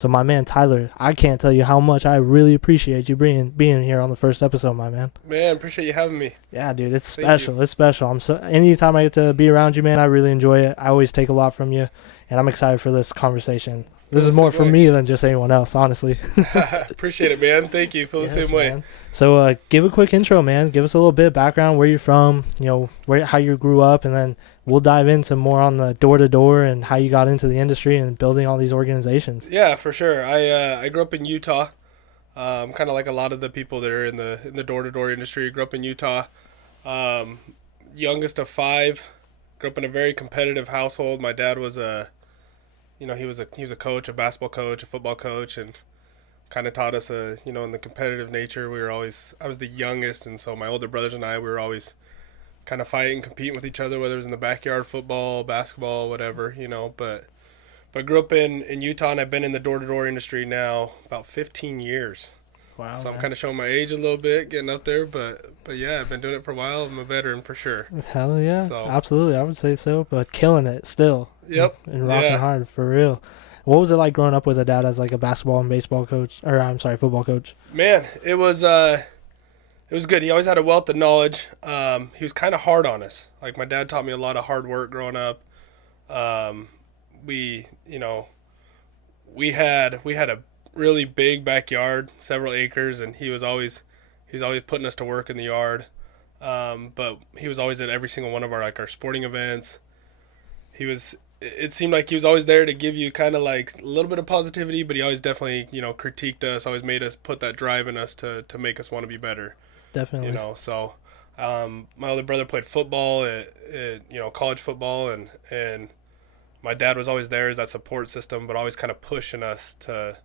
So my man Tyler, I can't tell you how much I really appreciate you being here on the first episode, my man. Man, appreciate you having me. Yeah, dude, it's Thank you. special. It's special. I'm so anytime I get to be around you, man, I really enjoy it. I always take a lot from you, and I'm excited for this conversation. This Feel is the more same for way. me than just anyone else, honestly. Appreciate it, man. Thank you. Feel the Yes, same way. man. So, give a quick intro, man. Give us a little bit of background, where you're from, where how you grew up, and then we'll dive into more on the door to door and how you got into the industry and building all these organizations. Yeah, for sure. I grew up in Utah. Kind of like a lot of the people that are in the door to door industry. Grew up in Utah. Um, Youngest of five. Grew up in a very competitive household. My dad was he was a coach, a basketball coach, a football coach, and kind of taught us in the competitive nature. I was the youngest, and so my older brothers and I we were always kind of fighting, competing with each other, whether it was in the backyard, football, basketball, whatever. But I grew up in Utah, and I've been in the door to door industry now about 15 years. Wow, So I'm man. kind of showing my age a little bit, getting up there, but yeah, I've been doing it for a while. I'm a veteran for sure. Hell yeah, So absolutely. I would say so, but killing it still and, yep, and rocking yeah, hard for real. What was it like growing up with a dad as like a basketball and baseball coach, or I'm sorry, football coach? man, it was good. He always had a wealth of knowledge. He was kind of hard on us. Like my dad taught me a lot of hard work growing up. Um, we you know we had a really big backyard, several acres, and he's always putting us to work in the yard. But he was always at every single one of our sporting events. He was it seemed like he was always there to give you kind of like a little bit of positivity, but he always definitely critiqued us, always made us put that drive in us to make us want to be better. Definitely. So my older brother played football at college football, and my dad was always there as that support system, but always kind of pushing us to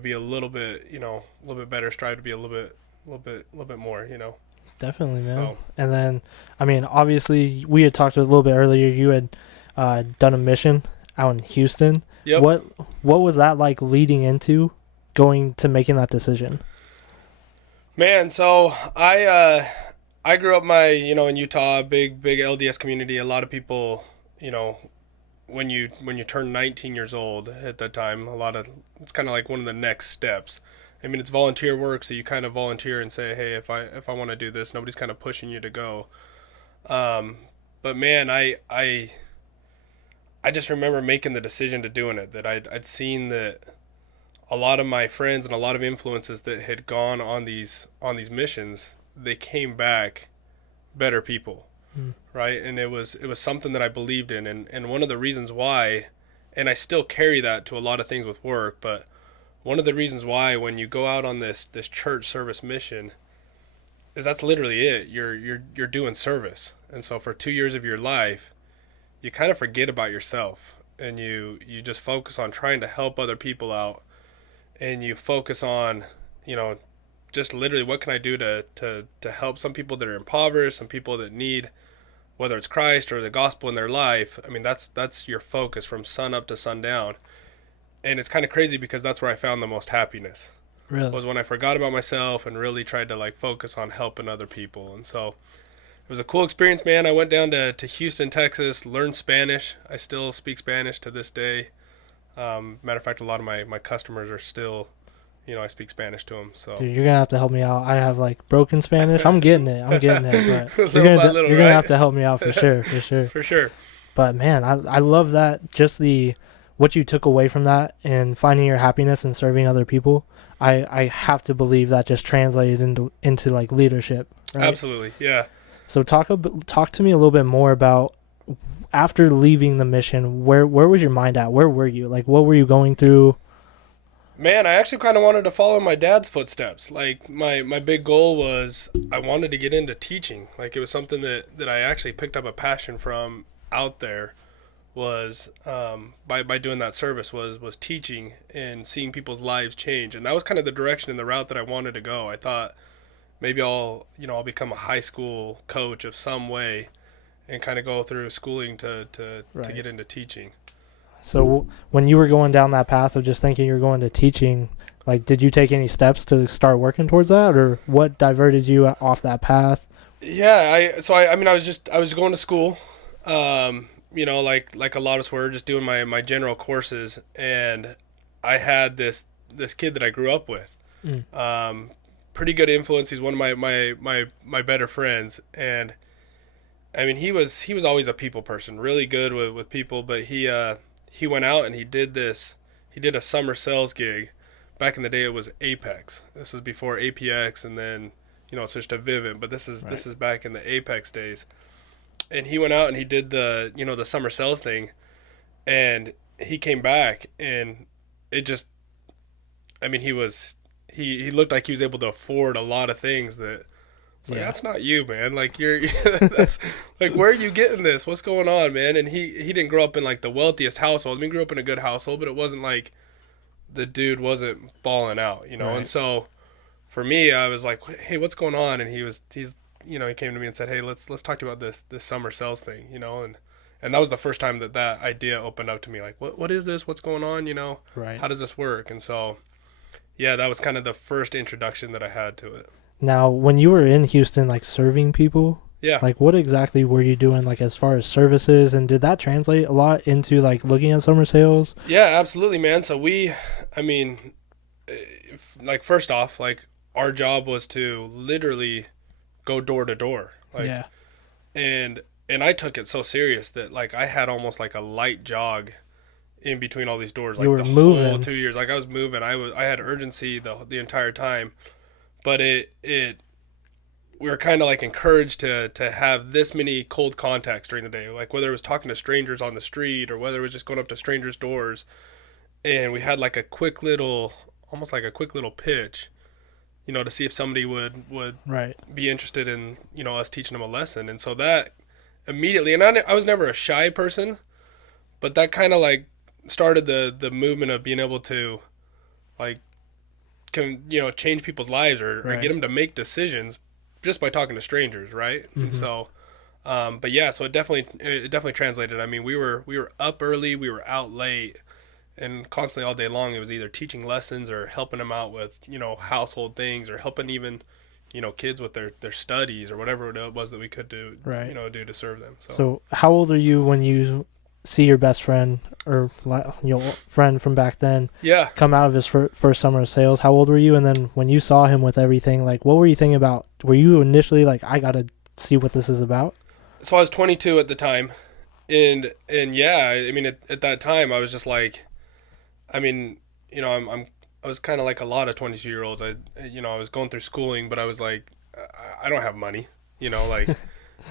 be a little bit a little bit better, strive to be a little bit more. Definitely, man. So And then, I mean, obviously, we had talked a little bit earlier. You had done a mission out in Houston. yep. What was that like leading into going to making that decision? Man, so I grew up in Utah, big LDS community. A lot of people, you know, when you turn 19 years old at that time, it's kind of like one of the next steps. I mean, it's volunteer work, so you kind of volunteer and say, hey, if I want to do this, nobody's kind of pushing you to go. Um, but man, I just remember making the decision to doing it. That I'd seen that a lot of my friends and a lot of influences that had gone on these missions, they came back better people, Mm. right? And it was something that I believed in, and one of the reasons why, and I still carry that to a lot of things with work, but one of the reasons why when you go out on this church service mission is that's literally it. You're doing service, and so for 2 years of your life, you kind of forget about yourself, and you just focus on trying to help other people out, and you focus on you know just literally what can I do to help some people that are impoverished, some people that need whether it's Christ or the gospel in their life. I mean, that's your focus from sun up to sundown. And it's kind of crazy because that's where I found the most happiness Really? was when I forgot about myself and really tried to like focus on helping other people. And so it was a cool experience, man. I went down to Houston, Texas, learned Spanish. I still speak Spanish to this day. Matter of fact, a lot of my customers are still, I speak Spanish to them. So Dude, you're gonna have to help me out. I have like broken Spanish. I'm getting it. I'm getting it. But you're little by gonna little, you're gonna have right? to help me out for sure, for sure. For sure. But man, I love that. Just the what you took away from that and finding your happiness and serving other people. I have to believe that just translated into like leadership, right? Absolutely. Yeah. So talk to me a little bit more about after leaving the mission. Where was your mind at? Where were you? Like, what were you going through? Man, I actually kind of wanted to follow my dad's footsteps. Like my big goal was I wanted to get into teaching. Like it was something that I actually picked up a passion from out there was by doing that service was teaching and seeing people's lives change. And that was kind of the direction and the route that I wanted to go. I thought maybe I'll become a high school coach of some way and kind of go through schooling to Right. get into teaching. So when you were going down that path of just thinking you're going to teaching, like, did you take any steps to start working towards that, or what diverted you off that path? Yeah, I mean I was going to school, like a lot of us were just doing my general courses, and I had this kid that I grew up with. Mm. Pretty good influence. He's one of my better friends, and I mean he was always a people person, really good with people. But he went out and he did this. He did a summer sales gig. Back in the day, it was Apex. This was before APX, and then it switched to Vivint. But this is back in the Apex days. And he went out and he did the summer sales thing, and he came back and it just, I mean, he looked like he was able to afford a lot of things that it's like, that's not you, man. Like you're that's like, where are you getting this? What's going on, man? And he didn't grow up in like the wealthiest household. I mean, he grew up in a good household, but it wasn't like the dude wasn't balling out, Right. And so for me, I was like, hey, what's going on? And he's he came to me and said, hey, let's talk to you about this summer sales thing, and that was the first time that idea opened up to me. Like, what is this? What's going on? Right. How does this work? And so, yeah, that was kind of the first introduction that I had to it. Now, when you were in Houston, like serving people, Yeah. like what exactly were you doing, like as far as services, and did that translate a lot into like looking at summer sales? Yeah, absolutely, man. So I mean, like first off, like our job was to literally go door to door, like, Yeah. and I took it so serious that like I had almost like a light jog in between all these doors, like You were the moving. whole 2 years. Like I was moving. I had urgency the entire time, but it we were kind of like encouraged to have this many cold contacts during the day, like whether it was talking to strangers on the street or whether it was just going up to strangers' doors, and we had like a quick little, almost like a quick little pitch, to see if somebody would Right. be interested in us teaching them a lesson. And so that immediately, and I was never a shy person, but that kind of like started the movement of being able to like change people's lives, or get them to make decisions just by talking to strangers, right? Mm-hmm. And so but yeah, so it definitely translated. I mean, we were up early, we were out late, and constantly all day long it was either teaching lessons or helping them out with household things, or helping even kids with their studies or whatever it was that we could do, Right. do to serve them. So how old are you when you see your best friend or your friend from back then Yeah. come out of his first summer of sales? How old were you? And then when you saw him with everything, like what were you thinking about? Were you initially like, I gotta see what this is about? So I was 22 at the time, and yeah, I mean at that time I was just like, I mean, I was kind of like a lot of 22-year-olds. I was going through schooling, but I was like, I don't have money, like,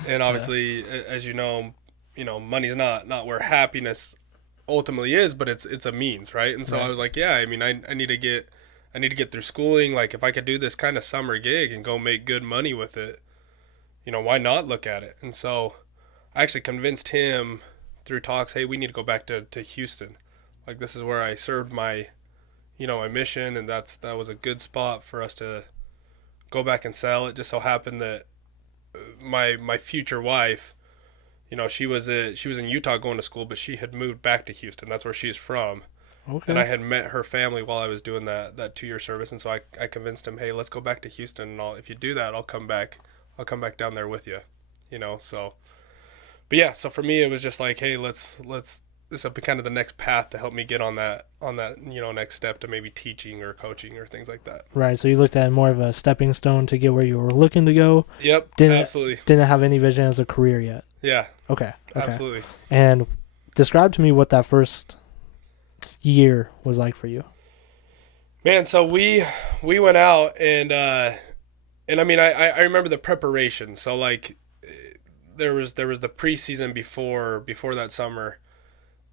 and obviously, as money's not where happiness ultimately is, but it's a means, right? And so Right. I was like, yeah, I mean, I need to get through schooling. Like, if I could do this kind of summer gig and go make good money with it, why not look at it? And so I actually convinced him through talks, hey, we need to go back to Houston. Like, this is where I served my mission, and that was a good spot for us to go back and sell. It just so happened that my future wife, she was in Utah going to school, but she had moved back to Houston. That's where she's from. Okay. And I had met her family while I was doing that 2 year service, and so I convinced him, hey, let's go back to Houston, and if you do that, I'll come back down there with you, So, but yeah, so for me it was just like, hey, let's this will be kind of the next path to help me get on that next step to maybe teaching or coaching or things like that. Right. So you looked at it more of a stepping stone to get where you were looking to go. Yep. Absolutely. Didn't have any vision as a career yet. Yeah. Okay. Absolutely. And describe to me what that first year was like for you. Man, so we went out, and I mean, I remember the preparation. So like there was the preseason before that summer,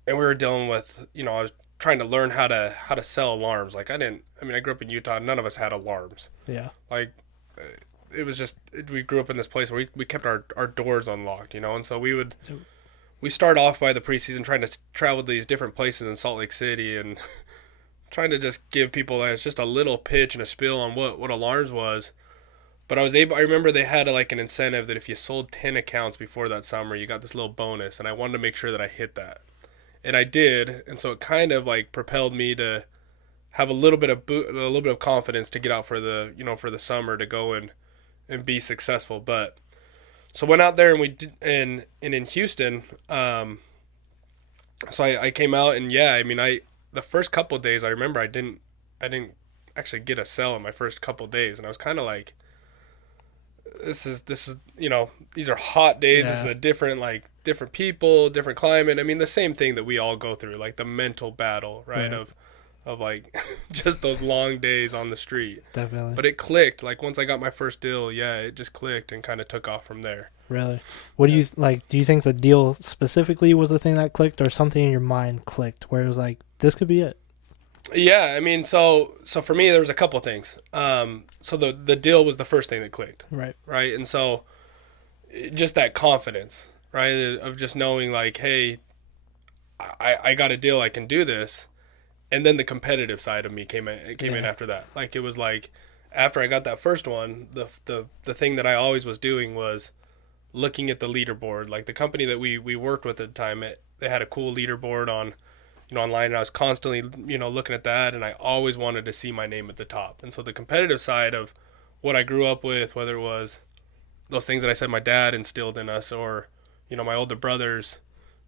and we were dealing with, I was trying to learn how to sell alarms. Like I grew up in Utah, none of us had alarms. Yeah. Like it was just, we grew up in this place where we kept our doors unlocked, and so we start off by the preseason trying to travel to these different places in Salt Lake City and trying to just give people just a little pitch and a spiel on what alarms was. But I remember they had like an incentive that if you sold 10 accounts before that summer, you got this little bonus, and I wanted to make sure that I hit that. And I did, and so it kind of like propelled me to have a little bit of confidence to get out for the summer to go and be successful. But so went out there, and we did, and in Houston, so I came out, and yeah, I mean, the first couple of days, I remember I didn't actually get a sell in my first couple of days, and I was kind of like, this is these are hot days. This is Yeah. a different people, different climate. I mean, the same thing that we all go through, like the mental battle, right? Right. Of like just those long days on the street. Definitely. But it clicked. Like once I got my first deal, yeah, it just clicked and kind of took off from there. Really. What do Yeah. you like? Do you think the deal specifically was the thing that clicked, or something in your mind clicked where it was like, this could be it? Yeah, I mean, so for me, there was a couple things. So the deal was the first thing that clicked, Right. right? And so just that confidence, right, of just knowing like, hey, I got a deal, I can do this. And then the competitive side of me came in Yeah. after that. Like it was like after I got that first one, the thing that I always was doing was looking at the leaderboard. Like the company that we worked with at the time, they had a cool leaderboard on online, and I was constantly looking at that, and I always wanted to see my name at the top. And so the competitive side of what I grew up with, whether it was those things that I said my dad instilled in us, or my older brothers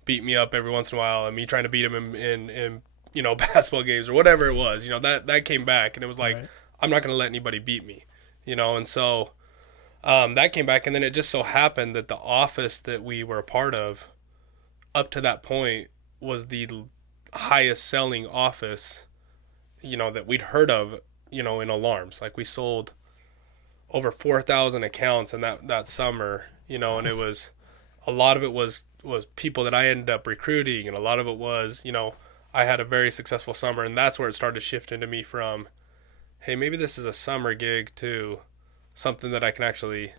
beat me up every once in a while, and me trying to beat them in basketball games or whatever it was, that came back, and it was like, Right. I'm not going to let anybody beat me, and so that came back. And then it just so happened that the office that we were a part of up to that point was the highest selling office, that we'd heard of, in alarms. Like we sold over 4,000 accounts in that summer, and it was a lot of it was people that I ended up recruiting, and a lot of it was, I had a very successful summer, and that's where it started shifting to me from, hey, maybe this is a summer gig to something that I can actually,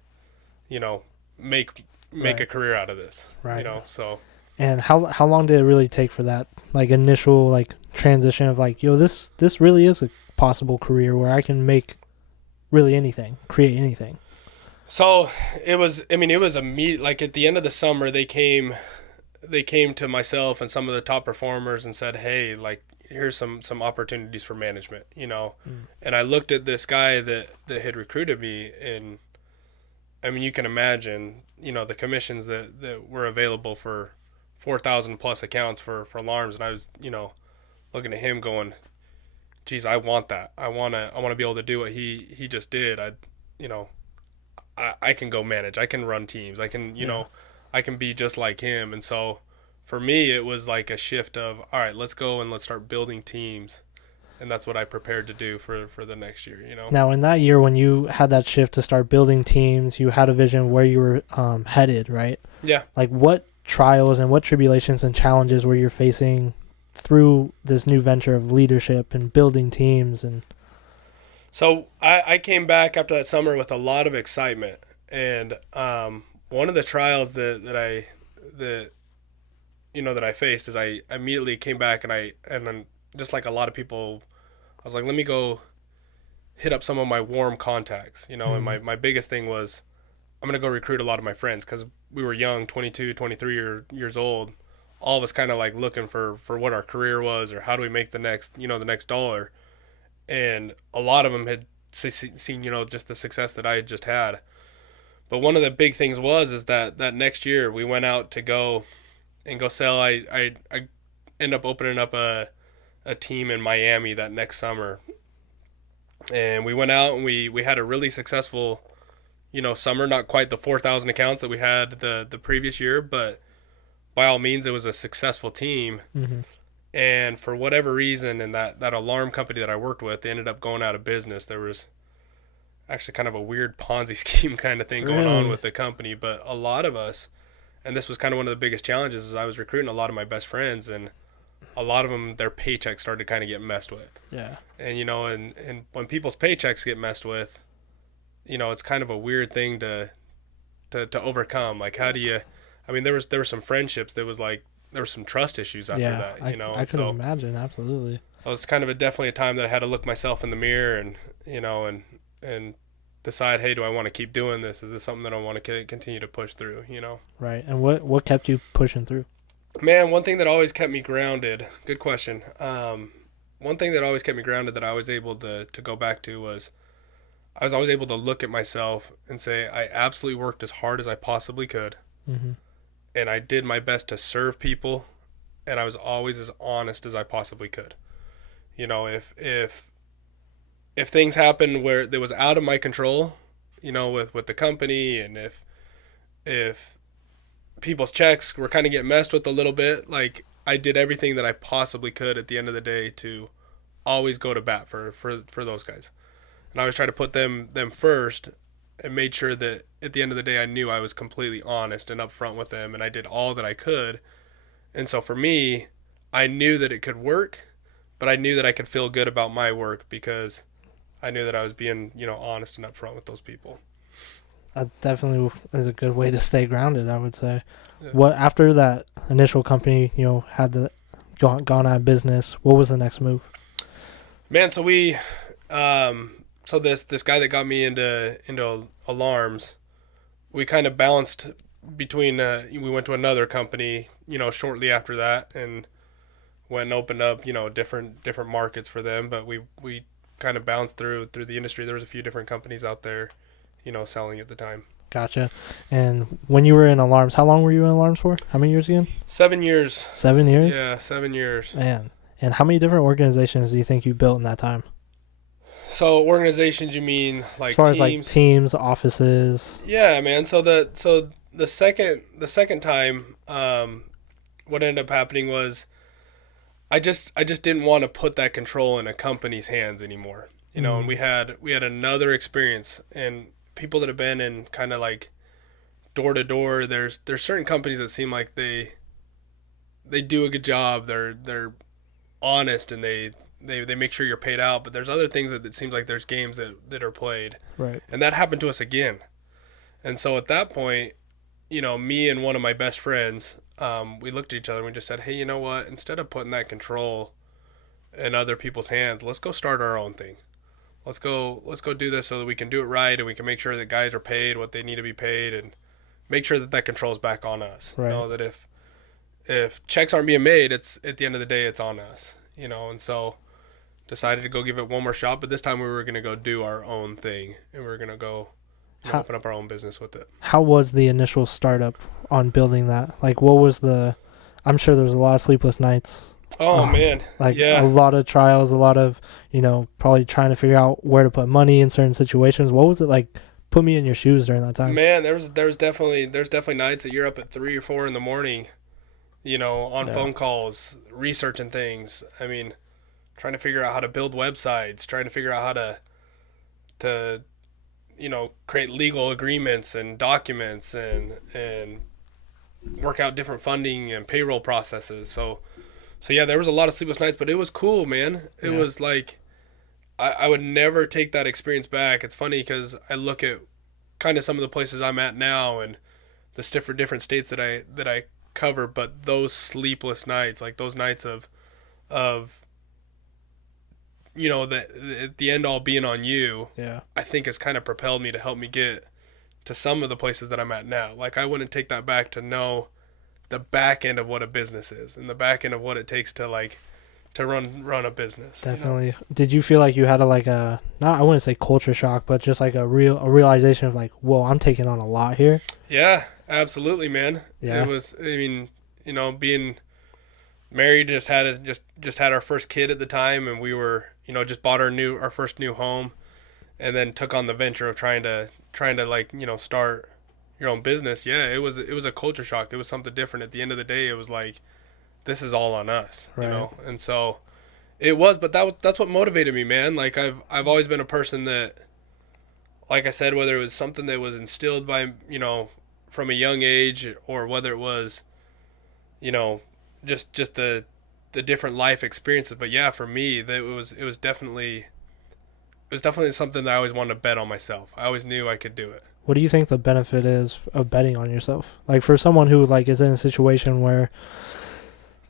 you know, make Right. a career out of this. Right. So And how long did it really take for that like initial like transition of like, yo, this really is a possible career where I can make really anything, create anything. so it was. I mean, it was like at the end of the summer, they came to myself and some of the top performers and said, hey, like here's some opportunities for management, Mm. and I looked at this guy that had recruited me, and I mean, you can imagine, the commissions that were available for 4,000 plus accounts for alarms, and I was, looking at him going, geez, I want that. I want to be able to do what he just did. You know, I can go manage. I can run teams. I can, Yeah. I can be just like him. And so for me, it was like a shift of, all right, let's go and let's start building teams. And that's what I prepared to do for the next year. Now, in that year when you had that shift to start building teams, you had a vision of where you were headed, right? Yeah. Like, what trials and what tribulations and challenges were you facing through this new venture of leadership and building teams? And So I came back after that summer with a lot of excitement. And one of the trials that that I faced is I immediately came back, and then just like a lot of people, I was like, let me go hit up some of my warm contacts, and my biggest thing was I'm going to go recruit a lot of my friends, because we were young, 22, 23 years old, all of us kind of like looking for what our career was, or how do we make the next dollar. And a lot of them had seen, just the success that I had just had. But one of the big things is that next year we went out to go sell. I end up opening up a team in Miami that next summer, and we went out and we had a really successful summer. Not quite the 4,000 accounts that we had the previous year, but by all means it was a successful team. mm-hmm. And for whatever reason, in that alarm company that I worked with, they ended up going out of business. There was actually kind of a weird Ponzi scheme kind of thing going on Really, with the company. But a lot of us, and this was kind of one of the biggest challenges, is I was recruiting a lot of my best friends, and a lot of them, their paychecks started to kind of get messed with. yeah, And and when people's paychecks get messed with, it's kind of a weird thing to overcome. Like, how do you? I mean, there were some friendships that was like there were some trust issues after yeah. that, I and could so imagine absolutely. it was kind of definitely a time that I had to look myself in the mirror, and and decide, hey, do I want to keep doing this? Is this something that I want to continue to push through? Right. And what kept you pushing through? Man, one thing that always kept me grounded. Good question. One thing that always kept me grounded that I was able to go back to was I was always able to look at myself and say I absolutely worked as hard as I possibly could, Mm-hmm. and I did my best to serve people, and I was always as honest as I possibly could. If things happened where it was out of my control, with the company, and if people's checks were kind of getting messed with a little bit, like I did everything that I possibly could at the end of the day to always go to bat for those guys. And I always try to put them first, and made sure that at the end of the day I knew I was completely honest and upfront with them, and I did all that I could. And so for me, I knew that it could work, but I knew that I could feel good about my work because I knew that I was being, honest and upfront with those people. That definitely is a good way to stay grounded, I would say. Yeah. What after that initial company, had the gone out of business, what was the next move? Man, so we so this guy that got me into alarms, we kind of balanced between we went to another company, shortly after that, and went and opened up, different markets for them, but we kind of bounced through the industry. There was a few different companies out there, selling at the time. Gotcha. And when you were in alarms, how long were you in alarms for? How many years again? 7 years. 7 years? Yeah, 7 years. Man. And how many different organizations do you think you built in that time? So organizations, you mean like as far teams? As like teams, offices? Yeah, man. So the second time, what ended up happening was I just didn't want to put that control in a company's hands anymore. And we had another experience, and people that have been in kind of like door to door, there's certain companies that seem like they do a good job. They're honest, and they make sure you're paid out, but there's other things that it seems like there's games that are played. Right. And that happened to us again. And so at that point, me and one of my best friends, we looked at each other and we just said, hey, you know what? Instead of putting that control in other people's hands, let's go start our own thing. Let's go do this so that we can do it right, and we can make sure that guys are paid what they need to be paid, and make sure that control is back on us. Right. That if checks aren't being made, it's at the end of the day, it's on us. And so decided to go give it one more shot, but this time we were going to go do our own thing, and we were going to go open up our own business with it. How was the initial startup on building that? Like, what was I'm sure there was a lot of sleepless nights. Oh, man. Like, yeah. A lot of trials, a lot of, probably trying to figure out where to put money in certain situations. What was it like? Put me in your shoes during that time. Man, there's definitely nights that you're up at 3 or 4 in the morning, on phone calls, researching things. I mean, trying to figure out how to build websites, trying to figure out how to create legal agreements and documents, and work out different funding and payroll processes. So yeah, there was a lot of sleepless nights, but it was cool, man. It was like, I would never take that experience back. It's funny because I look at kind of some of the places I'm at now and the different states that I cover, but those sleepless nights, like those nights of the end all being on you, I think has kind of propelled me to help me get to some of the places that I'm at now. Like, I wouldn't take that back to know the back end of what a business is, and the back end of what it takes to run a business. Definitely. Did you feel like you had I wouldn't say culture shock, but just like a realization of like, whoa, I'm taking on a lot here? Yeah, absolutely, man. Yeah. It was, being married, just had our first kid at the time, and we were, just bought our first new home, and then took on the venture of trying to start your own business. Yeah, it was a culture shock. It was something different. At the end of the day, it was like, this is all on us, right. And so it was, but that's what motivated me, man. Like, I've always been a person that, like I said, whether it was something that was instilled by, from a young age, or whether it was, just the different life experiences. But yeah, for me, it was definitely something that I always wanted to bet on myself. I always knew I could do it. What do you think the benefit is of betting on yourself? Like, for someone who is in a situation where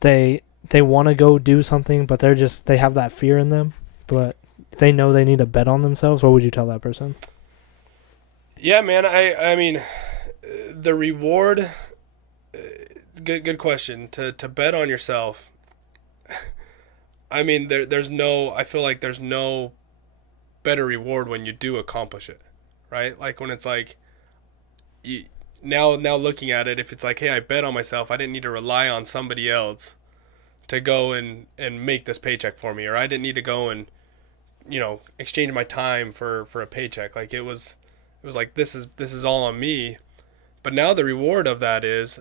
they want to go do something, but they have that fear in them, but they know they need to bet on themselves. What would you tell that person? Yeah, man. I mean, the reward. Good question. To bet on yourself. I mean, I feel like there's no better reward when you do accomplish it, right? Like, when it's like, now looking at it, if it's like, hey, I bet on myself, I didn't need to rely on somebody else to go and make this paycheck for me, or I didn't need to go and, exchange my time for a paycheck. Like it was like, this is all on me. But now the reward of that is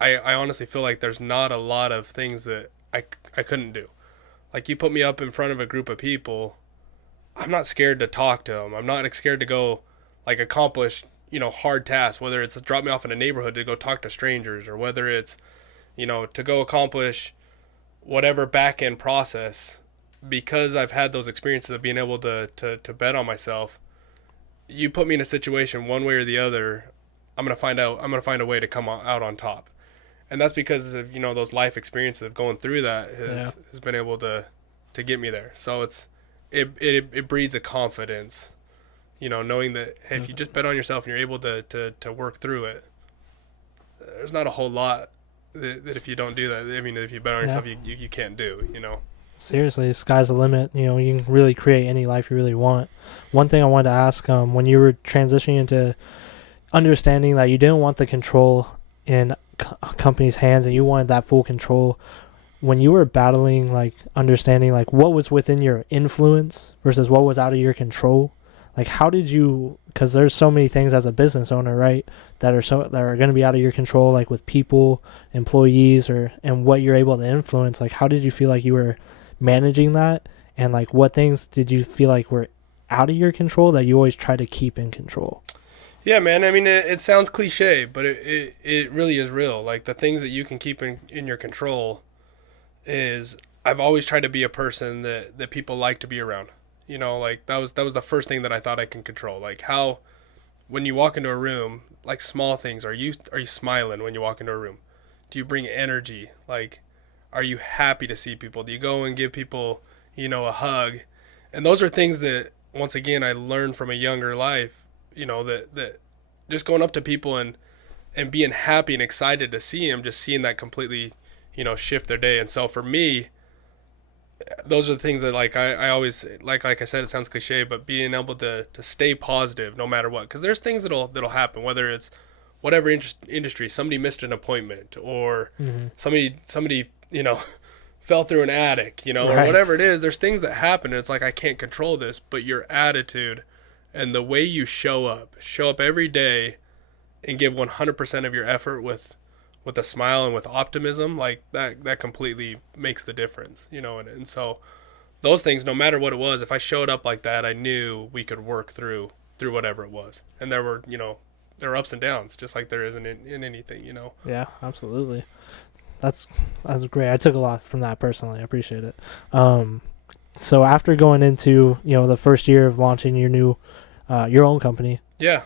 I honestly feel like there's not a lot of things that I couldn't do. Like, you put me up in front of a group of people, I'm not scared to talk to them. I'm not scared to go, like, accomplish, hard tasks, whether it's drop me off in a neighborhood to go talk to strangers, or whether it's, to go accomplish whatever back end process. Because I've had those experiences of being able to bet on myself, you put me in a situation one way or the other, I'm gonna find a way to come out on top. And that's because of, those life experiences of going through that has been able to get me there. So it breeds a confidence, knowing that, hey, if you just bet on yourself and you're able to work through it, there's not a whole lot that if you don't do that, I mean, if you bet on yourself, you can't do. Seriously, sky's the limit. You can really create any life you really want. One thing I wanted to ask, when you were transitioning into understanding that you didn't want the control in a company's hands and you wanted that full control, when you were battling, like, understanding, like, what was within your influence versus what was out of your control, like, how did you, because there's so many things as a business owner, right, that are going to be out of your control, like with people, employees, and what you're able to influence. Like, how did you feel like you were managing that, and like what things did you feel like were out of your control that you always try to keep in control? Yeah, man. I mean, it sounds cliche, but it really is real. Like, the things that you can keep in your control is, I've always tried to be a person that people like to be around. Like, that was the first thing that I thought I can control. Like, how, when you walk into a room, like, small things, are you smiling when you walk into a room? Do you bring energy? Like, are you happy to see people? Do you go and give people, a hug? And those are things that, once again, I learned from a younger life, that just going up to people and being happy and excited to see them, just seeing that completely, shift their day. And so for me, those are the things that, like, I always, like I said, it sounds cliche, but being able to stay positive no matter what. Because there's things that'll happen, whether it's whatever industry, somebody missed an appointment, or somebody fell through an attic, or whatever it is. There's things that happen, and it's like, I can't control this, but your attitude and the way you show up every day and give 100% of your effort with a smile and with optimism, like that completely makes the difference, and so those things, no matter what it was, if I showed up like that, I knew we could work through whatever it was. And there were ups and downs, just like there is in anything. Yeah, absolutely. That's great. I took a lot from that personally. I appreciate it. So after going into, the first year of launching your own company, yeah,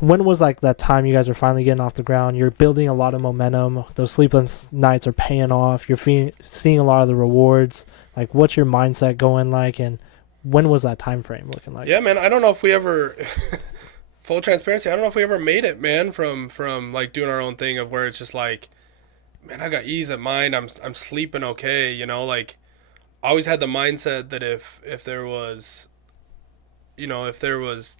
when was, like, that time you guys are finally getting off the ground? You're building a lot of momentum. Those sleepless nights are paying off. You're seeing a lot of the rewards. Like, what's your mindset going like, and when was that time frame looking like? Yeah, man, I don't know if we ever full transparency, I don't know if we ever made it, man, from like doing our own thing, of where it's just like, man, I got ease of mind. I'm sleeping okay, like, I always had the mindset that if there was, if there was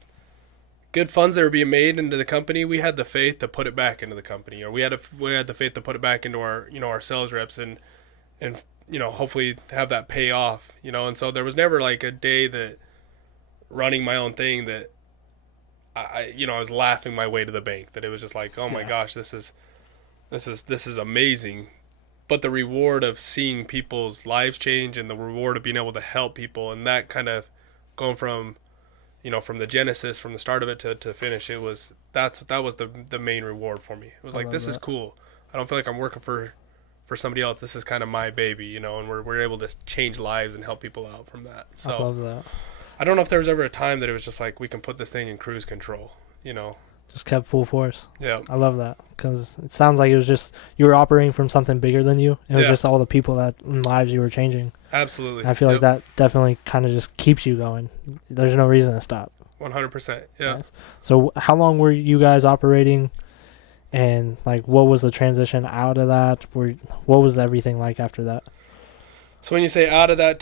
good funds that were being made into the company, we had the faith to put it back into the company, or we had the faith to put it back into our, our sales reps, and hopefully have that pay off, and so there was never, like, a day that running my own thing that I was laughing my way to the bank, that it was just like, oh my gosh, this is amazing. But the reward of seeing people's lives change, and the reward of being able to help people, and that kind of going from, from the genesis, from the start of it to finish, that was the main reward for me. It was like, this is cool. I don't feel like I'm working for somebody else. This is kind of my baby, and we're able to change lives and help people out from that. So I love that. I don't know if there was ever a time that it was just like, we can put this thing in cruise control, Just kept full force. Yeah. I love that, because it sounds like it was just, you were operating from something bigger than you. It was just all the people and lives you were changing. Absolutely. I feel like that definitely kind of just keeps you going. There's no reason to stop. 100%. Yeah. Nice. So how long were you guys operating, and, like, what was the transition out of that? What was everything like after that? So when you say out of that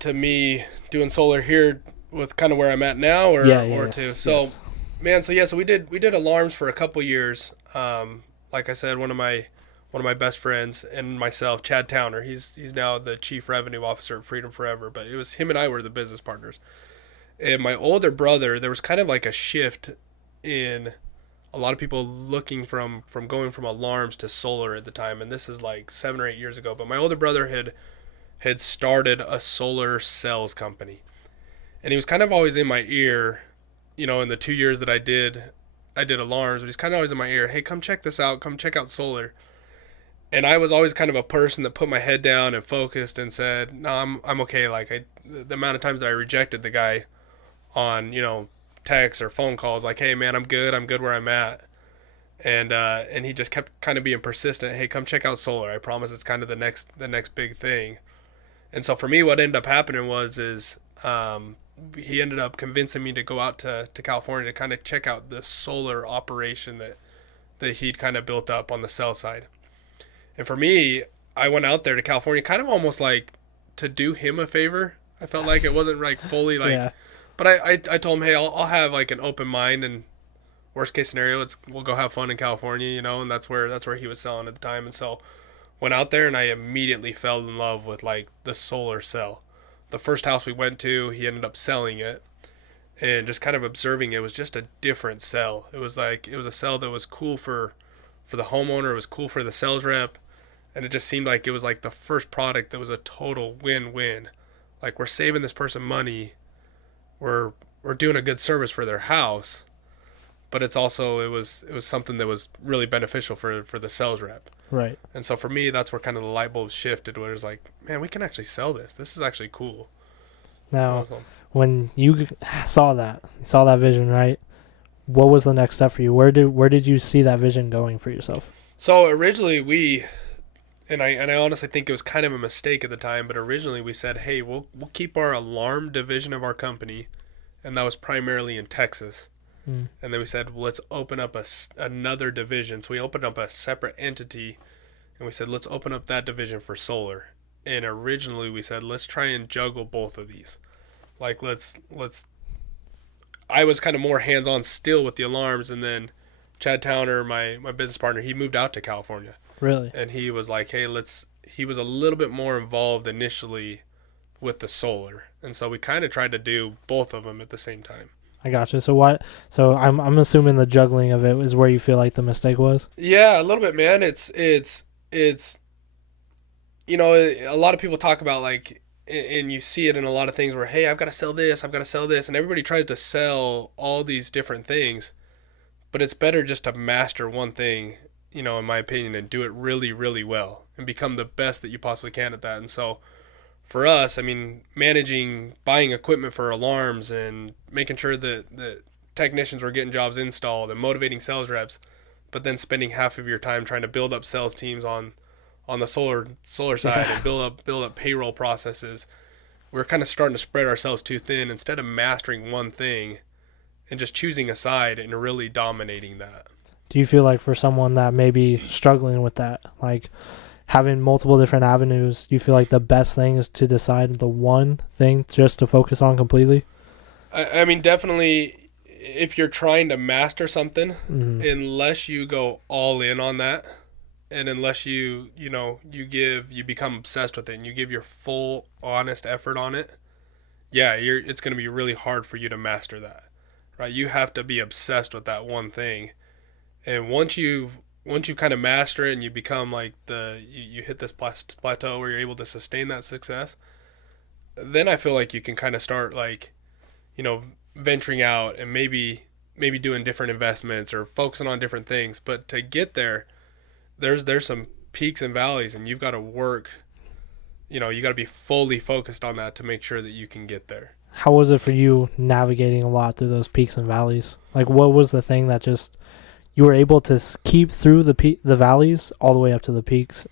to me doing solar here with kind of where I'm at now, or man, so we did alarms for a couple years. Like I said, one of my one of my best friends, and myself, Chad Towner. He's now the chief revenue officer at Freedom Forever, but it was him and I were the business partners. And my older brother, there was kind of like a shift in a lot of people looking from going from alarms to solar at the time, and this is like 7 or 8 years ago. But my older brother had started a solar sales company, and he was kind of always in my ear, in the 2 years that I did alarms, but he's kind of always in my ear. Hey, come check this out. Come check out solar. And I was always kind of a person that put my head down and focused and said, no, I'm okay. Like the amount of times that I rejected the guy on texts or phone calls, like, hey man, I'm good where I'm at. And he just kept kind of being persistent. Hey, come check out solar. I promise it's kind of the next big thing. And so for me, what ended up happening is he ended up convincing me to go out to California to kind of check out the solar operation that he'd kind of built up on the sell side. And for me, I went out there to California kind of almost like to do him a favor. I felt like it wasn't like fully like, yeah. But I told him, hey, I'll have like an open mind, and worst case scenario, we'll go have fun in California, and that's where he was selling at the time. And so went out there, and I immediately fell in love with like the solar cell. The first house we went to, he ended up selling it, and just kind of observing it was just a different cell. It was a cell that was cool for the homeowner, it was cool for the sales rep, and it just seemed like it was like the first product that was a total win-win. Like, we're saving this person money, we're doing a good service for their house, but it was something that was really beneficial for the sales rep. Right. And so for me, that's where kind of the light bulb shifted, where it was like, man, we can actually sell this. This is actually cool. Now, when you saw that vision, right? What was the next step for you? Where did you see that vision going for yourself? So originally I honestly think it was kind of a mistake at the time, but originally we said, hey, we'll keep our alarm division of our company, and that was primarily in Texas. And then we said, well, let's open up another division. So we opened up a separate entity, and we said, let's open up that division for solar. And originally we said, let's try and juggle both of these. Like, I was kind of more hands-on still with the alarms, and then Chad Towner, my business partner, he moved out to California. Really? And he was like, hey, he was a little bit more involved initially with the solar. And so we kind of tried to do both of them at the same time. I gotcha. So I'm assuming the juggling of it is where you feel like the mistake was? Yeah, a little bit, man. It's a lot of people talk about, like, and you see it in a lot of things where, hey, I've got to sell this, and everybody tries to sell all these different things, but it's better just to master one thing, in my opinion, and do it really, really well and become the best that you possibly can at that. And so for us, I mean, buying equipment for alarms and making sure that technicians were getting jobs installed and motivating sales reps, but then spending half of your time trying to build up sales teams on the solar side and build up payroll processes. We're kind of starting to spread ourselves too thin instead of mastering one thing and just choosing a side and really dominating that. Do you feel like for someone that may be struggling with that, like having multiple different avenues, do you feel like the best thing is to decide the one thing just to focus on completely? I mean, definitely, if you're trying to master something, unless you go all in on that, and unless you become obsessed with it and you give your full honest effort on it, it's going to be really hard for you to master that, right? You have to be obsessed with that one thing. And once you kind of master it and you become like you hit this plateau where you're able to sustain that success, then I feel like you can kind of start, like, venturing out and maybe doing different investments or focusing on different things. But to get there, there's some peaks and valleys, and you've got to work, you got to be fully focused on that to make sure that you can get there. How was it for you navigating a lot through those peaks and valleys? Like, what was the thing that just you were able to keep through the valleys all the way up to the peaks?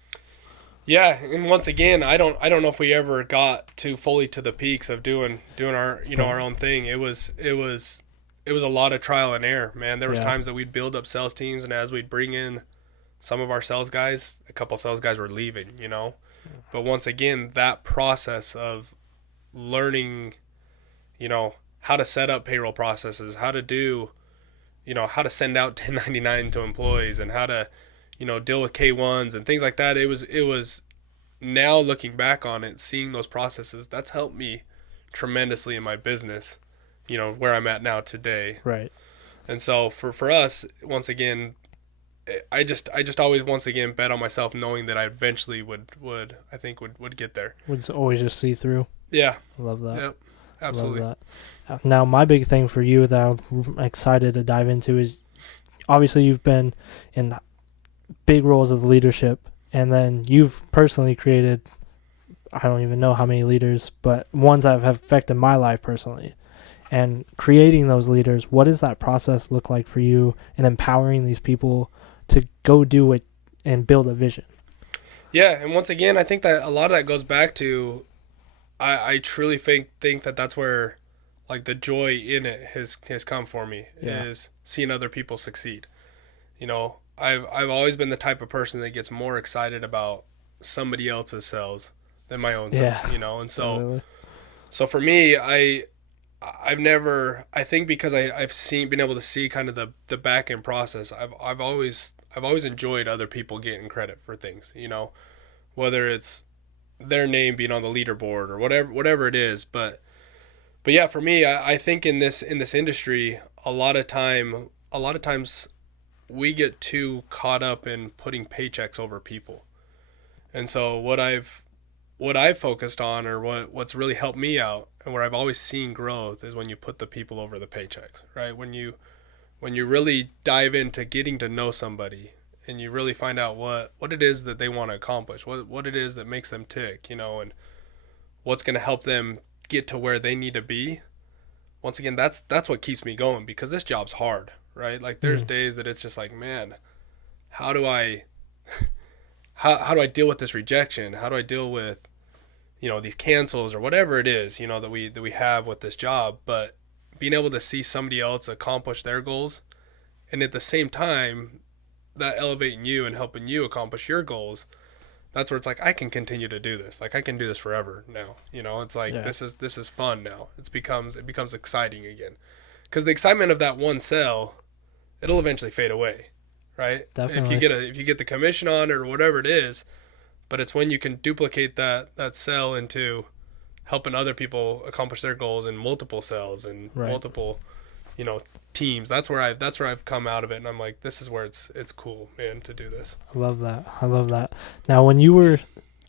Yeah, and once again, I don't know if we ever got to fully to the peaks of doing our our own thing. It was a lot of trial and error, man. There was times that we'd build up sales teams, and as we'd bring in some of our sales guys, a couple of sales guys were leaving, But once again, that process of learning, how to set up payroll processes, how to do, how to send out 1099 to employees, and how to, deal with K1s and things like that. It was now looking back on it, seeing those processes, that's helped me tremendously in my business, where I'm at now today. Right. And so for us, once again, I just always once again bet on myself, knowing that I eventually would get there. Would always just see through. Yeah. I love that. Yep. Absolutely. Love that. Now, my big thing for you that I'm excited to dive into is obviously you've been in big roles of leadership, and then you've personally created, I don't even know how many leaders, but ones that have affected my life personally. And creating those leaders, what does that process look like for you in empowering these people to go do it and build a vision? Yeah, and once again, I think that a lot of that goes back to, I truly think that that's where, like, the joy in it has come for me, is seeing other people succeed. I've always been the type of person that gets more excited about somebody else's sales than my own sales. And so Totally. so for me, I've never, I think because I've been able to see kind of the back end process. I've always enjoyed other people getting credit for things, whether it's their name being on the leaderboard or whatever it is. But yeah, for me, I think in this industry, a lot of times we get too caught up in putting paychecks over people. And so what I've focused on, or what's really helped me out, and where I've always seen growth, is when you put the people over the paychecks, right? When you really dive into getting to know somebody, and you really find out what it is that they want to accomplish, what it is that makes them tick, and what's going to help them get to where they need to be. Once again, that's what keeps me going, because this job's hard, right? Like, there's days that it's just like, man, how do I how do I deal with this rejection? How do I deal with these cancels, or whatever it is, that we have with this job? But being able to see somebody else accomplish their goals, and at the same time that elevating you and helping you accomplish your goals, that's where it's like, I can continue to do this. Like, I can do this forever now. It's like, this is fun now. It becomes exciting again, because the excitement of that one sale, it'll eventually fade away, right? Definitely. If you get the commission on it or whatever it is. But it's when you can duplicate that sell into helping other people accomplish their goals in multiple cells and multiple, teams. That's where I've come out of it, and I'm like, this is where it's cool, man, to do this. I love that. Now, when you were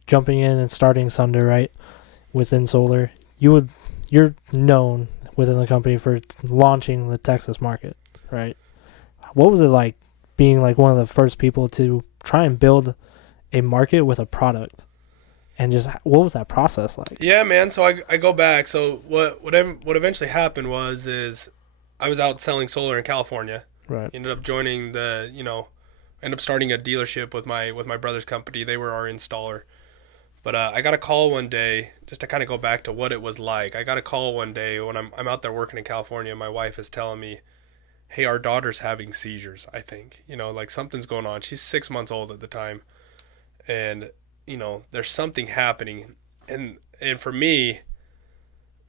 jumping in and starting Sunder, right, within solar, you're known within the company for launching the Texas market, right? What was it like being like one of the first people to try and build a market with a product, and just what was that process like? Yeah, man. So I go back. So what eventually happened is I was out selling solar in California. Right. Ended up joining ended up starting a dealership with my brother's company. They were our installer. But I got a call one day, just to kind of go back to what it was like. I got a call one day when I'm out there working in California. My wife is telling me, hey, our daughter's having seizures, I think. Like, something's going on. She's 6 months old at the time. And there's something happening, and for me,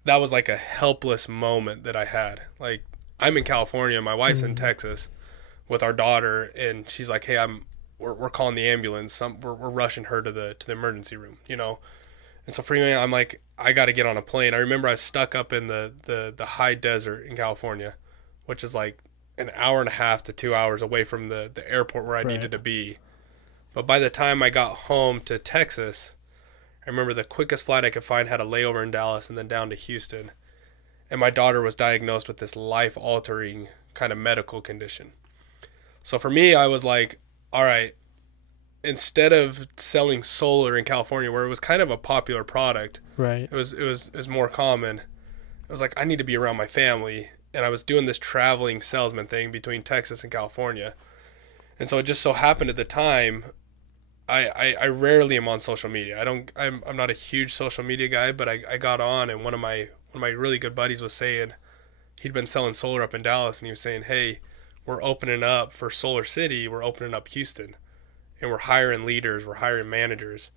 that was like a helpless moment that I had. Like, I'm in California, my wife's in Texas with our daughter, and she's like, hey, we're calling the ambulance, we're rushing her to the emergency room, and so for me, I'm like, I got to get on a plane. I remember I was stuck up in the high desert in California, which is like an hour and a half to 2 hours away from the airport where I needed to be. But by the time I got home to Texas, I remember the quickest flight I could find had a layover in Dallas and then down to Houston. And my daughter was diagnosed with this life-altering kind of medical condition. So for me, I was like, all right, instead of selling solar in California, where it was kind of a popular product, right? It was more common. I was like, I need to be around my family. And I was doing this traveling salesman thing between Texas and California. And so it just so happened at the time, I rarely am on social media. I'm not a huge social media guy, but I got on, and one of my really good buddies was saying, he'd been selling solar up in Dallas, and he was saying, hey, we're opening up for Solar City, we're opening up Houston, and we're hiring leaders, we're hiring managers.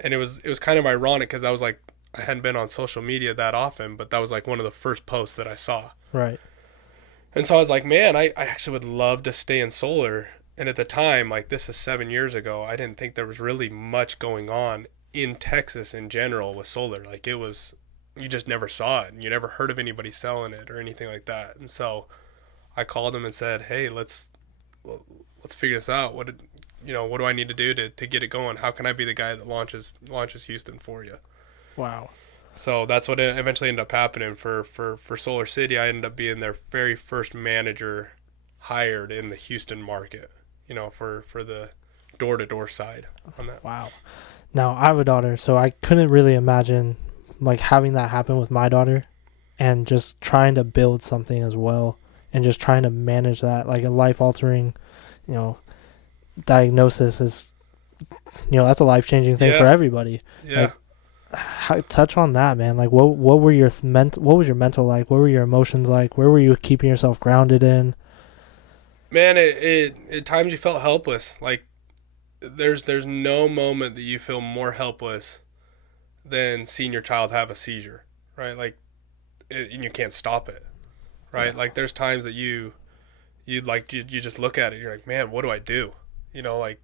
And it was kind of ironic, because I was like, I hadn't been on social media that often, but that was like one of the first posts that I saw. Right. And so I was like, man, I actually would love to stay in solar And at the time, like this is 7 years ago, I didn't think there was really much going on in Texas in general with solar. Like it was, you just never saw it, and you never heard of anybody selling it or anything like that. And so I called them and said, "Hey, let's figure this out. What do I need to do to get it going? How can I be the guy that launches Houston for you?" Wow. So that's what eventually ended up happening for Solar City. I ended up being their very first manager hired in the Houston market, for the door-to-door side on that. Wow. Now, I have a daughter, so I couldn't really imagine like having that happen with my daughter and just trying to build something as well and just trying to manage that. Like a life-altering, you know, diagnosis is, that's a life-changing thing for everybody. Yeah. Like, touch on that, man. Like what were your what was your mental like? What were your emotions like? Where were you keeping yourself grounded in? Man, it at times you felt helpless. Like there's no moment that you feel more helpless than seeing your child have a seizure, right? Like and you can't stop it, right? Yeah. Like there's times that you just look at it, you're like, man, what do I do? Like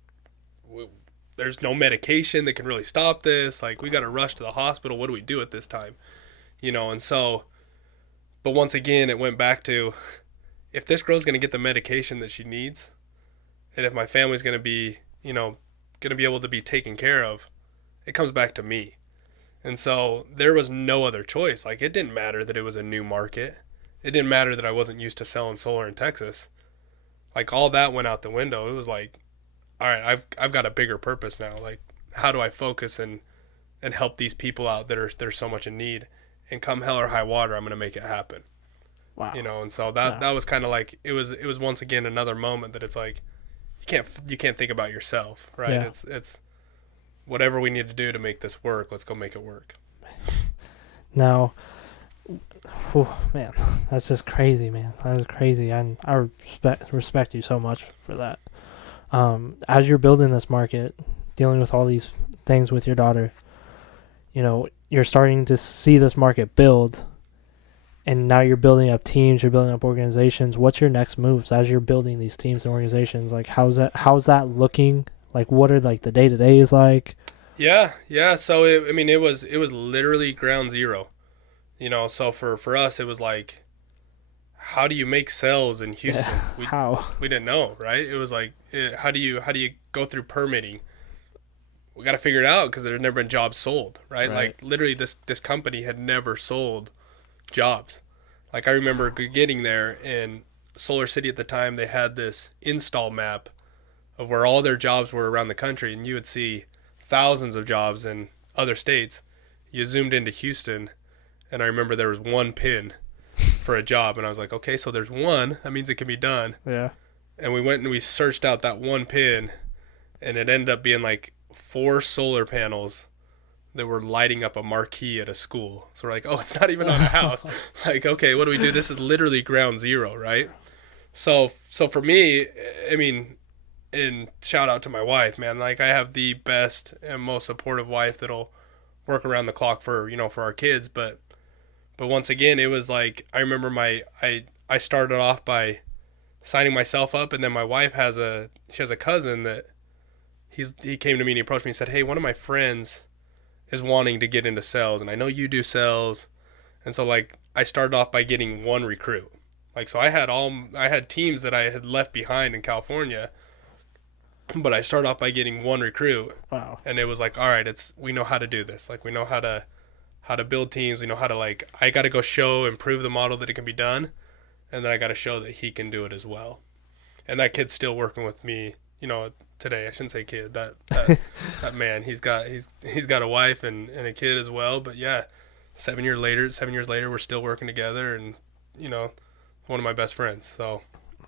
there's no medication that can really stop this. Like we got to rush to the hospital. What do we do at this time? And so, but once again, it went back to, if this girl's going to get the medication that she needs, and if my family's going to be, going to be able to be taken care of, it comes back to me. And so there was no other choice. Like it didn't matter that it was a new market. It didn't matter that I wasn't used to selling solar in Texas. Like all that went out the window. It was like, all right, I've got a bigger purpose now. Like how do I focus and help these people out that are so much in need? And come hell or high water, I'm going to make it happen. Wow. And so that was kind of like, it was once again another moment that it's like you can't think about yourself, right? Yeah. It's whatever we need to do to make this work, let's go make it work. Now, man, that's just crazy, man. That is crazy, and I respect you so much for that. As you're building this market, dealing with all these things with your daughter, you're starting to see this market build, and now you're building up teams, you're building up organizations. What's your next moves as you're building these teams and organizations? Like, how's that looking? Like, what are like the day-to-days like? Yeah. So it was literally ground zero. So for us, it was like, how do you make sales in Houston? Yeah, how? We didn't know, right? It was like, how do you go through permitting? We got to figure it out because there's never been jobs sold, right? Like literally, this company had never sold jobs. Like I remember getting there, and Solar City at the time, they had this install map of where all their jobs were around the country, and you would see thousands of jobs in other states. You zoomed into Houston, and I remember there was one pin for a job, and I was like, okay, so there's one. That means it can be done. Yeah. And we went and we searched out that one pin, and it ended up being like 4 solar panels that were lighting up a marquee at a school. So we're like, oh, it's not even on a house. Like, okay, what do we do? This is literally ground zero, right? So for me, and shout out to my wife, man. Like I have the best and most supportive wife that'll work around the clock for our kids. But once again, it was like, I remember I started off by signing myself up, and then my wife has a cousin that he came to me and he approached me and said, hey, one of my friends is wanting to get into sales, and I know you do sales. And so like I started off by getting one recruit. Like, so I had teams that I had left behind in California, but I started off by getting one recruit. Wow. And it was like, all right, we know how to do this. Like we know how to build teams. We know how to, like, I got to go show and prove the model that it can be done. And then I got to show that he can do it as well. And that kid's still working with me, today. I shouldn't say kid, that man, he's got a wife and a kid as well. But yeah, 7 years later, we're still working together, and, one of my best friends. So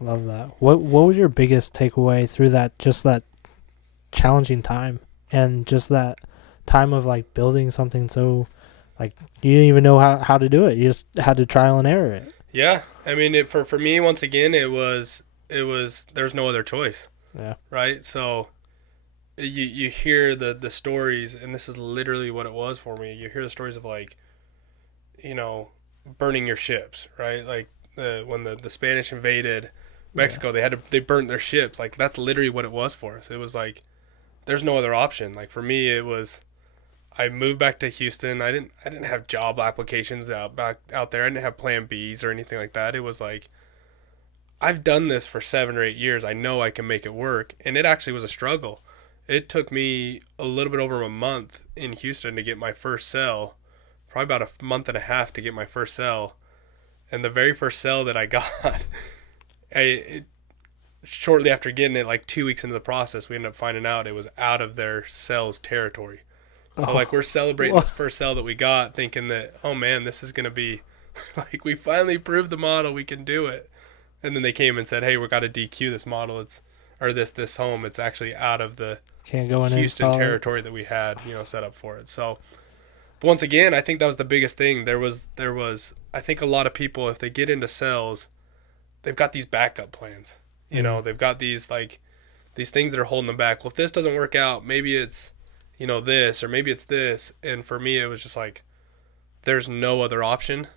Love that. What was your biggest takeaway through that challenging time, and just that time of like building something so like you didn't even know how to do it. You just had to trial and error it. Yeah. For me, once again, it was there's no other choice. Yeah. Right. So you hear the stories, and this is literally what it was for me. You hear the stories of, like, burning your ships, right? Like when the Spanish invaded, Yeah. Mexico, they burnt their ships. Like that's literally what it was for us. It was like there's no other option. Like for me, it was I moved back to Houston. I didn't have job applications out there. I didn't have Plan Bs or anything like that. It was like I've done this for 7 or 8 years. I know I can make it work, and it actually was a struggle. It took me a little bit over a month in Houston to get my first sale, probably about a month and a half to get my first sale. And the very first sale that I got, shortly after getting it, like 2 weeks into the process, we ended up finding out it was out of their sales territory. So like we're celebrating this first sale that we got, thinking that, oh man, this is gonna be like we finally proved the model, we can do it. And then they came and said, hey, we're got to DQ this model. It's or this home. It's actually out of the Can't go in Houston territory that we had, set up for it. So, but once again, I think that was the biggest thing. There was I think a lot of people, if they get into sales, they've got these backup plans. They've got these things that are holding them back. Well, if this doesn't work out, maybe it's this, or maybe it's this. And for me, it was just like there's no other option.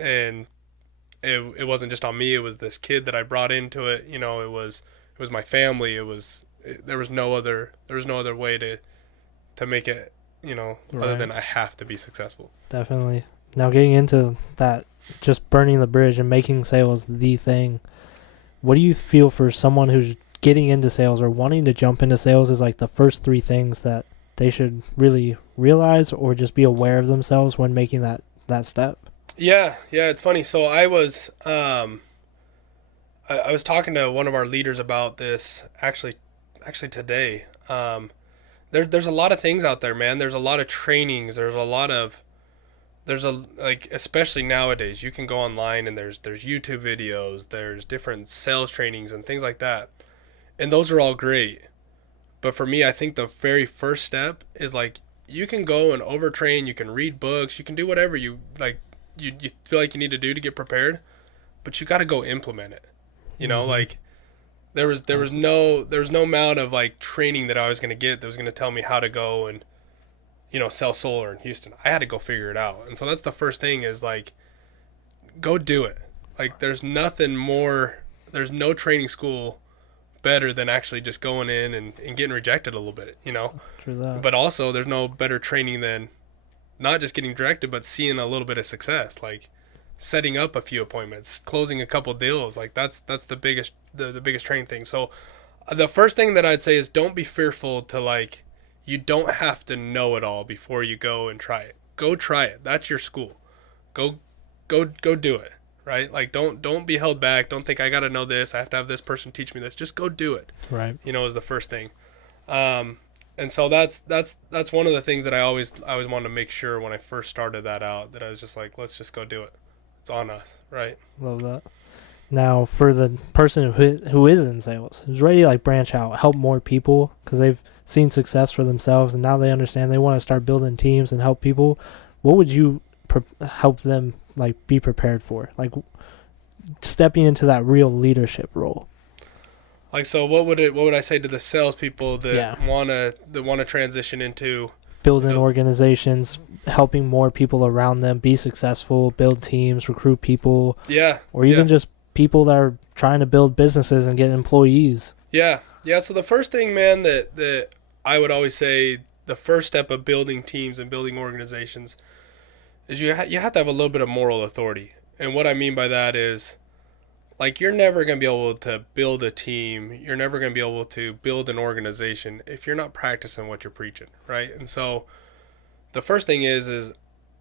And it wasn't just on me. It was this kid that I brought into it. It was my family. There was no other way to make it, other than I have to be successful. Definitely. Now getting into that, just burning the bridge and making sales the thing. What do you feel for someone who's getting into sales or wanting to jump into sales is like the first three things that they should really realize or just be aware of themselves when making that step? Yeah, it's funny. So I was I was talking to one of our leaders about this actually today. There's a lot of things out there, man. There's a lot of trainings. Especially nowadays, you can go online and there's YouTube videos, there's different sales trainings and things like that. And those are all great. But for me, I think the very first step is like you can go and overtrain, you can read books, you can do whatever you like you feel like you need to do to get prepared, but you got to go implement it. Like there was no amount of like training that I was going to get that was going to tell me how to go and sell solar in Houston. I had to go figure it out. And so that's the first thing is like go do it. Like there's no training school better than actually just going in and getting rejected a little bit, True that. But also there's no better training than not just getting rejected, but seeing a little bit of success, like setting up a few appointments, closing a couple deals. Like that's the biggest training thing. So the first thing that I'd say is don't be fearful to like, you don't have to know it all before you go and try it. Go try it. That's your school. Go do it. Right? Like don't be held back. Don't think I got to know this. I have to have this person teach me this. Just go do it. Right. Is the first thing. And so that's one of the things that I always wanted to make sure when I first started that out, that I was just like, let's just go do it. It's on us, right? Love that. Now, for the person who is in sales, who's ready to like branch out, help more people because they've seen success for themselves and now they understand they want to start building teams and help people, what would you help them like be prepared for? Like stepping into that real leadership role. Like, so what would I say to the salespeople that wanna transition into building organizations, helping more people around them be successful, build teams, recruit people, or even just people that are trying to build businesses and get employees? So the first thing, man, that I would always say, the first step of building teams and building organizations is you have to have a little bit of moral authority. And what I mean by that is, like, you're never going to be able to build a team. You're never going to be able to build an organization if you're not practicing what you're preaching, right? And so the first thing is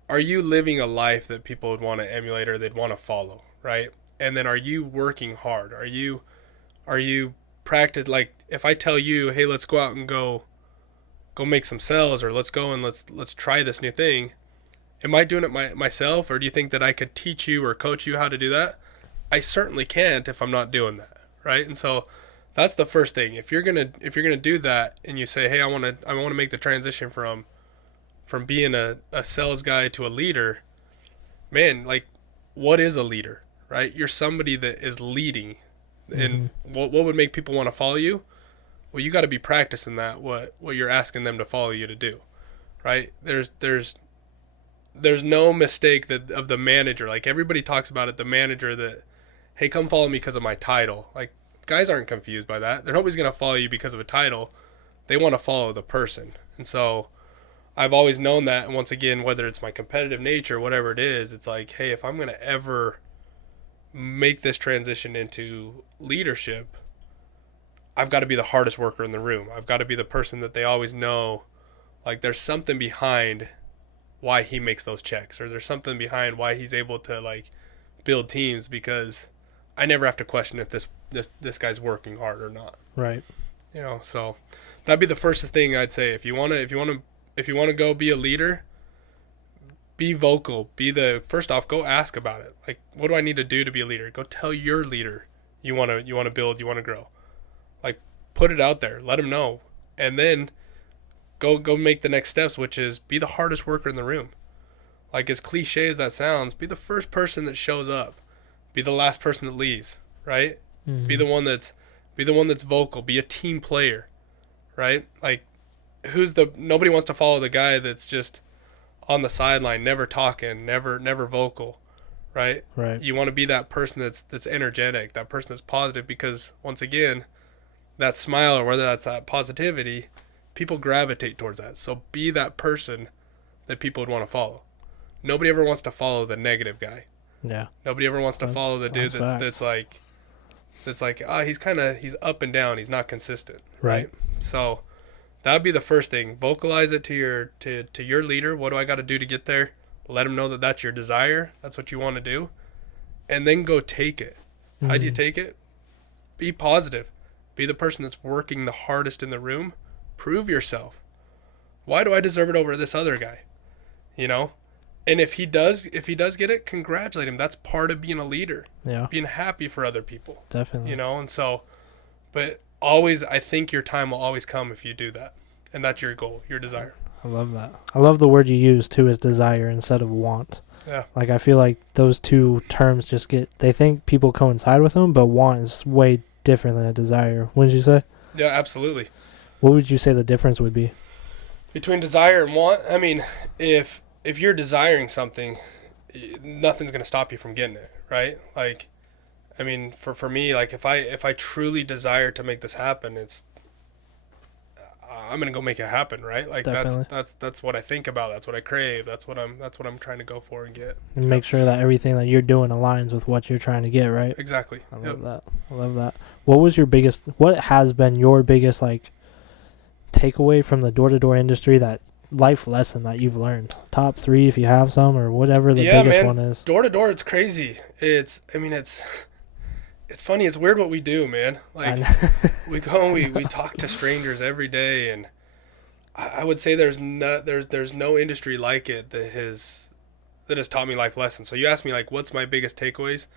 are you living a life that people would want to emulate or they'd want to follow, right? And then are you working hard? Are you practice, like if I tell you, hey, let's go out and go make some sales, or let's go and let's try this new thing. Am I doing it myself, or do you think that I could teach you or coach you how to do that? I certainly can't if I'm not doing that, right? And so that's the first thing. If you're gonna do that, and you say, hey, I want to make the transition from being a sales guy to a leader, man, like, what is a leader, right? You're somebody that is leading, and what would make people want to follow you? Well, you got to be practicing that what you're asking them to follow you to do, right? There's no mistake that of the manager. Like, everybody talks about it, the manager that hey, come follow me because of my title. Like, guys aren't confused by that. They're nobody's going to follow you because of a title. They want to follow the person. And so I've always known that. And once again, whether it's my competitive nature, whatever it is, it's like, hey, if I'm going to ever make this transition into leadership, I've got to be the hardest worker in the room. I've got to be the person that they always know, like, there's something behind why he makes those checks, or there's something behind why he's able to, like, build teams, because I never have to question if this guy's working hard or not. Right. You know, so that'd be the first thing I'd say. If you want to go be a leader, be vocal. First off, go ask about it. Like, what do I need to do to be a leader? Go tell your leader you want to build, you want to grow. Like, put it out there, let them know, and then go make the next steps, which is be the hardest worker in the room. Like, as cliche as that sounds, be the first person that shows up, be the last person that leaves, right? Mm-hmm. Be the one that's vocal, be a team player, right? Like, nobody wants to follow the guy that's just on the sideline, never talking, never vocal, right? Right. You want to be that person that's energetic, that person that's positive, because once again, that smile, or whether that's that positivity, people gravitate towards that. So be that person that people would want to follow. Nobody ever wants to follow the negative guy. Yeah. Nobody ever wants to follow the dude that's like he's up and down, he's not consistent. Right? So that'd be the first thing. Vocalize it to your leader. What do I got to do to get there? Let them know that that's your desire. That's what you want to do. And then go take it. Mm-hmm. How do you take it? Be positive. Be the person that's working the hardest in the room. Prove yourself. Why do I deserve it over this other guy? You know? And if he does get it, congratulate him. That's part of being a leader. Yeah. Being happy for other people. Definitely. You know, and so, but always, I think your time will always come if you do that. And that's your goal, your desire. I love that. I love the word you use too, is desire instead of want. Yeah. Like, I feel like those two terms they think people coincide with them, but want is way different than a desire. Wouldn't you say? Yeah, absolutely. What would you say the difference would be? Between desire and want? I mean, if you're desiring something, nothing's going to stop you from getting it, right? Like, I mean, for me, like, if I truly desire to make this happen, I'm going to go make it happen, right? Like, definitely. that's what I think about. That's what I crave. That's what I'm trying to go for and get. And make sure that everything that you're doing aligns with what you're trying to get, right? Exactly. I love that. What has been your biggest, like, takeaway from the door-to-door industry, that life lesson that you've learned? Top 3 if you have some, or whatever the biggest one is. Door-to-door, it's crazy. It's funny. It's weird what we do, man. Like, we go and we talk to strangers every day, and I would say there's no industry like it that has taught me life lessons. So you asked me, like, what's my biggest takeaways?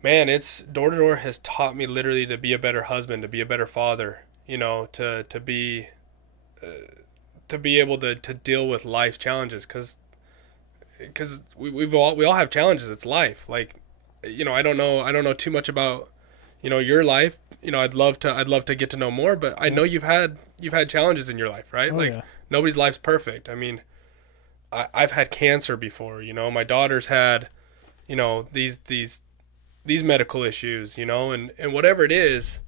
Man, it's door-to-door has taught me literally to be a better husband, to be a better father, you know, to be able to deal with life's challenges, because we all have challenges. It's life. Like, you know, I don't know too much about, you know, your life. You know, I'd love to get to know more, but I know you've had challenges in your life, right? Oh, like, yeah. Nobody's life's perfect. I mean, I've had cancer before, you know, my daughter's had, you know, these medical issues, you know, and whatever it is,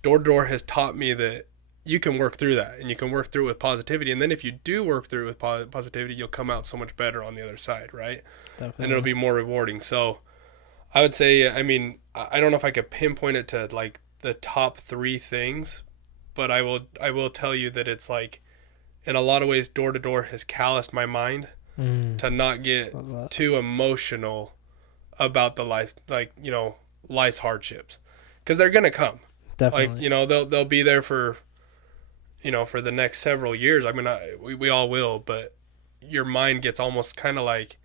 door-to-door has taught me that you can work through that, and you can work through it with positivity. And then if you do work through it with positivity, you'll come out so much better on the other side, right? Definitely. And it'll be more rewarding. So I would say, I mean, I don't know if I could pinpoint it to, like, the top 3 things, but I will tell you that it's, like, in a lot of ways, door-to-door has calloused my mind to not get too emotional about the life, like, you know, life's hardships, because they're gonna come. Definitely. Like, you know, they'll be there for, you know, for the next several years. I mean, we all will, but your mind gets almost kind of like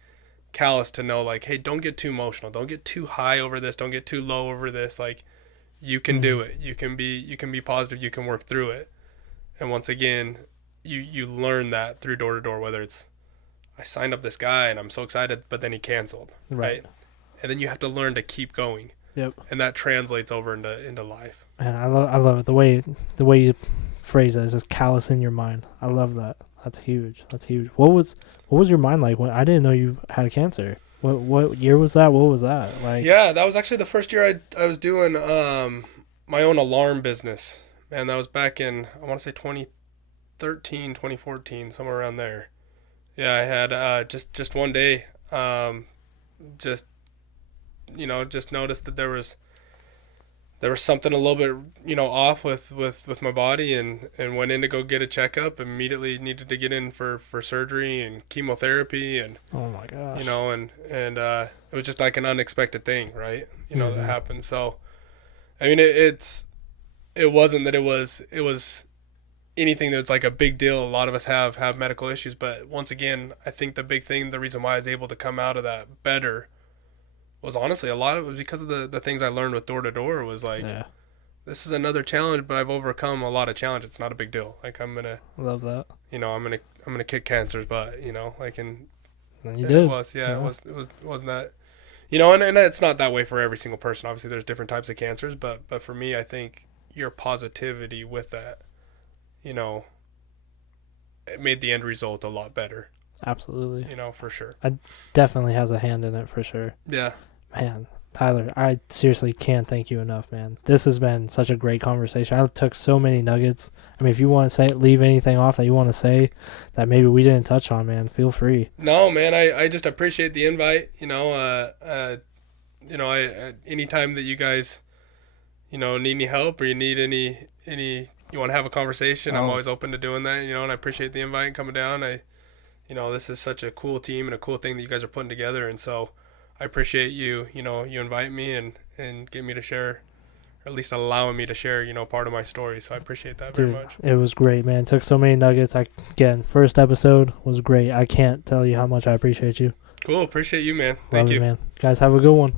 callous to know, like, hey, don't get too emotional, don't get too high over this, don't get too low over this. Like, you can do it. You can be positive. You can work through it. And once again, you learn that through door to door. Whether it's, I signed up this guy and I'm so excited, but then he canceled, right? And then you have to learn to keep going. Yep. And that translates over into life. And I love it, the way you phrase it is just callous in your mind. I love that. That's huge. What was your mind like when I didn't know you had cancer? What year was that? What was that? Like, Yeah, that was actually the first year I was doing my own alarm business. Man, that was back in, I want to say 2013, 2014, somewhere around there. Yeah, I had just one day, just just noticed that there was something a little bit off with my body, and went in to go get a checkup. Immediately needed to get in for surgery and chemotherapy, and oh my gosh. and it was just like an unexpected thing, right? That Mm-hmm. happened. So I mean, it wasn't that it was anything that's like a big deal. A lot of us have medical issues, but once again, I think the reason why I was able to come out of that better was honestly a lot of it was because of the things I learned with door to door. Was like, Yeah, this is another challenge, but I've overcome a lot of challenge. It's not a big deal. Like, I'm gonna, I love that. I'm gonna kick cancer's butt. Like, And you and it did. was, yeah, Yeah, it wasn't that, and it's not that way for every single person. Obviously, there's different types of cancers, but for me, I think your positivity with that, you know, it made the end result a lot better. absolutely. For sure. Definitely has a hand in it for sure. Yeah. Man, Tyler, I seriously can't thank you enough, man. This has been such a great conversation. I took so many nuggets. I mean, if you want to leave anything off that you want to say that maybe we didn't touch on, man, feel free. No, man, I just appreciate the invite. Anytime that you guys, need any help, or you need you want to have a conversation, I'm Oh, always open to doing that. And I appreciate the invite and coming down. This is such a cool team and a cool thing that you guys are putting together, and so I appreciate you invite me and get me to share, or at least allowing me to share, part of my story. So I appreciate that very dude, much. it was great, man. Took so many nuggets. Again, first episode was great. I can't tell you how much I appreciate you. Cool, appreciate you, man. Love Thank it, you. man. Guys, have a good one.